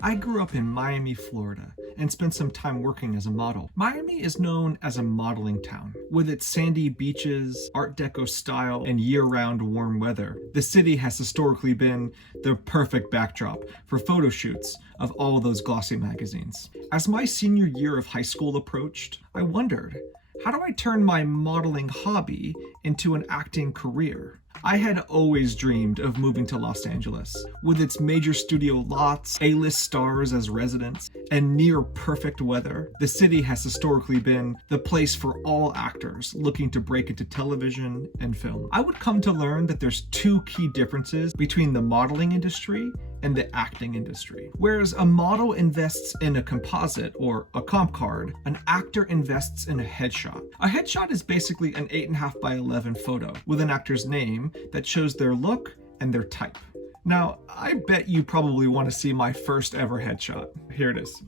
I grew up in Miami, Florida, and spent some time working as a model. Miami is known as a modeling town. With its sandy beaches, Art Deco style, and year-round warm weather, the city has historically been the perfect backdrop for photo shoots of all those glossy magazines. As my senior year of high school approached, I wondered, how do I turn my modeling hobby into an acting career? I had always dreamed of moving to Los Angeles. With its major studio lots, A-list stars as residents, and near perfect weather, the city has historically been the place for all actors looking to break into television and film. I would come to learn that there's two key differences between the modeling industry and the acting industry. Whereas a model invests in a composite or a comp card, an actor invests in a headshot. A headshot is basically an 8.5 by 11 photo with an actor's name that shows their look and their type. Now, I bet you probably want to see my first ever headshot. Here it is.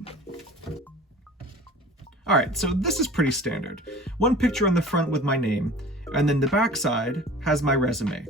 All right, so this is pretty standard. One picture on the front with my name, and then the back side has my resume,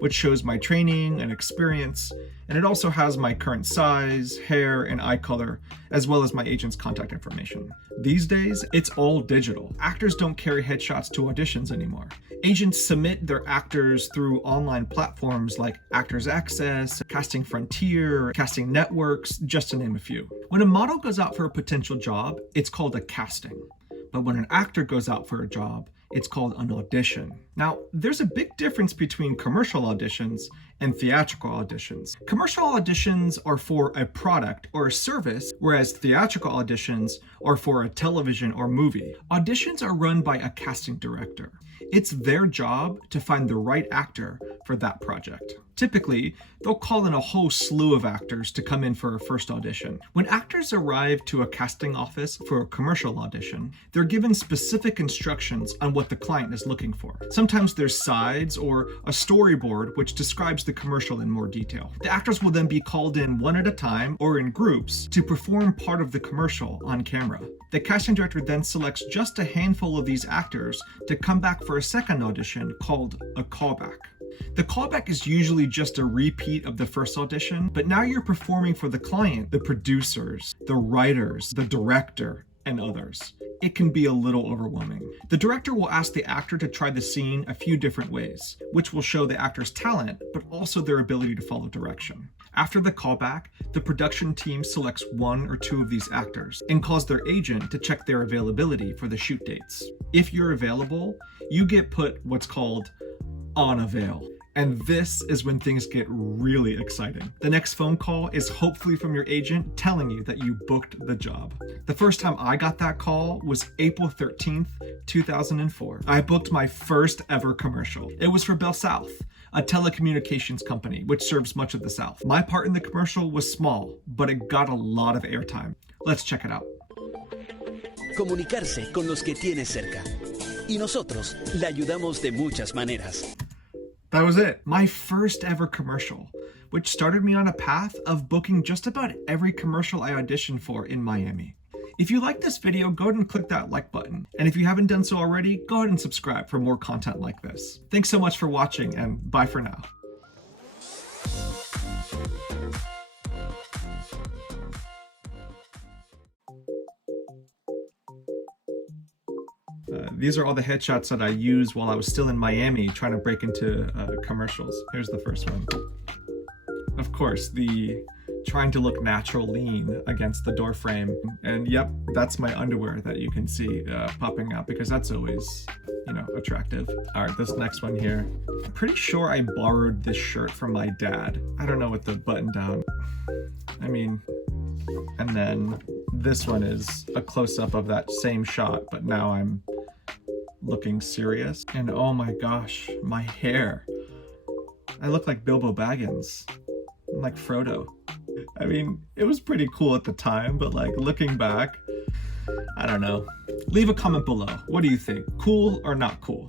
which shows my training and experience, and it also has my current size, hair, and eye color, as well as my agent's contact information. These days, it's all digital. Actors don't carry headshots to auditions anymore. Agents submit their actors through online platforms like Actors Access, Casting Frontier, Casting Networks, just to name a few. When a model goes out for a potential job, it's called a casting. But when an actor goes out for a job, it's called an audition. Now, there's a big difference between commercial auditions and theatrical auditions. Commercial auditions are for a product or a service, whereas theatrical auditions are for a television or movie. Auditions are run by a casting director. It's their job to find the right actor for that project. Typically, they'll call in a whole slew of actors to come in for a first audition. When actors arrive to a casting office for a commercial audition, they're given specific instructions on what the client is looking for. Sometimes there's sides or a storyboard which describes the commercial in more detail. The actors will then be called in one at a time or in groups to perform part of the commercial on camera. The casting director then selects just a handful of these actors to come back for a second audition called a callback. The callback is usually just a repeat of the first audition, but now you're performing for the client, the producers, the writers, the director, and others. It can be a little overwhelming. The director will ask the actor to try the scene a few different ways, which will show the actor's talent, but also their ability to follow direction. After the callback, the production team selects one or two of these actors and calls their agent to check their availability for the shoot dates. If you're available, you get put what's called on a veil. And this is when things get really exciting. The next phone call is hopefully from your agent telling you that you booked the job. The first time I got that call was April 13th, 2004. I booked my first ever commercial. It was for Bell South, a telecommunications company which serves much of the South. My part in the commercial was small, but it got a lot of airtime. Let's check it out. Comunicarse con los que tiene cerca. Y nosotros le ayudamos de muchas maneras. That was it. My first ever commercial, which started me on a path of booking just about every commercial I auditioned for in Miami. If you like this video, go ahead and click that like button. And if you haven't done so already, go ahead and subscribe for more content like this. Thanks so much for watching, and bye for now. These are all the headshots that I used while I was still in Miami trying to break into commercials. Here's the first one. Of course, the trying to look natural lean against the door frame. And yep, that's my underwear that you can see popping out because that's always, attractive. All right, this next one here. I'm pretty sure I borrowed this shirt from my dad. I don't know what the button down. And then this one is a close-up of that same shot, but now I'm looking serious. And oh my gosh, my hair. I look like Bilbo Baggins. I'm like Frodo. It was pretty cool at the time, but looking back, I don't know. Leave a comment below. What do you think? Cool or not cool?